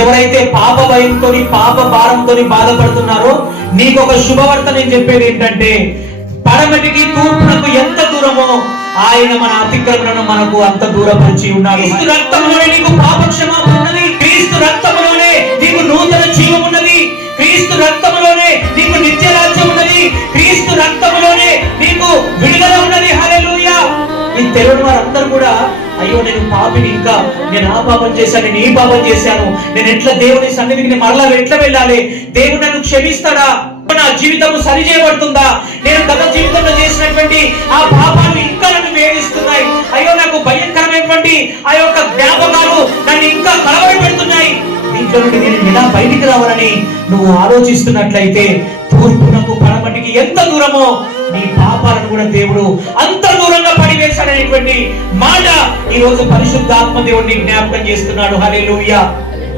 ఎవరైతే పాప భయంతో పాప భారంతో బాధపడుతున్నారో నీకు ఒక శుభవార్త నేను చెప్పేది ఏంటంటే, పడమటికి తూర్పునకు ఎంత దూరమో ఆయన మన అతిక్రమణను మనకు అంత దూరపరిచి ఉన్నాడు. క్రీస్తు రక్తంలోనే నీకు పాప క్షమాపణ ఉన్నది. క్రీస్తు రక్తంలోనే నీకు నూతన జీవం ఉన్నది. క్రీస్తు రక్తంలోనే నీకు నిత్య రాజ్యం ఉన్నది. క్రీస్తు రక్తంలోనే నీకు విడుదల ఉన్నది. హల్లెలూయా. ఈ తెలియని వారందరూ కూడా, అయ్యో నేను పాపిని, ఇంకా నేను ఆ పాపం చేశాను, నేను ఈ పాపం చేశాను, నేను ఎట్లా దేవుని సన్నిధికి మరలా ఎట్లా వెళ్ళాలి, దేవుడు నన్ను క్షమిస్తాడా, నా జీవితం సరి చేయబడుతుందా, నేను గత జీవితంలో చేసినటువంటి ఆ పాపాలు ఇంకా నన్ను వేధిస్తున్నాయి, అయ్యో నాకు భయంకరమైనటువంటి ఆ యొక్క జ్ఞాపకాలు నన్ను ఇంకా కలవరపెడుతున్నాయి, దీంట్లో నుండి నేను ఎలా బయటికి రావాలని నువ్వు ఆలోచిస్తున్నట్లయితే, తూర్పునకు పడమటికి ఎంత దూరమో నీ పాపాలను కూడా దేవుడు అంత దూరంగా పడివేశాడనేటువంటి మాట ఈ రోజు పరిశుద్ధాత్మ దేవుడిని జ్ఞాపకం చేస్తున్నాడు. హల్లెలూయా.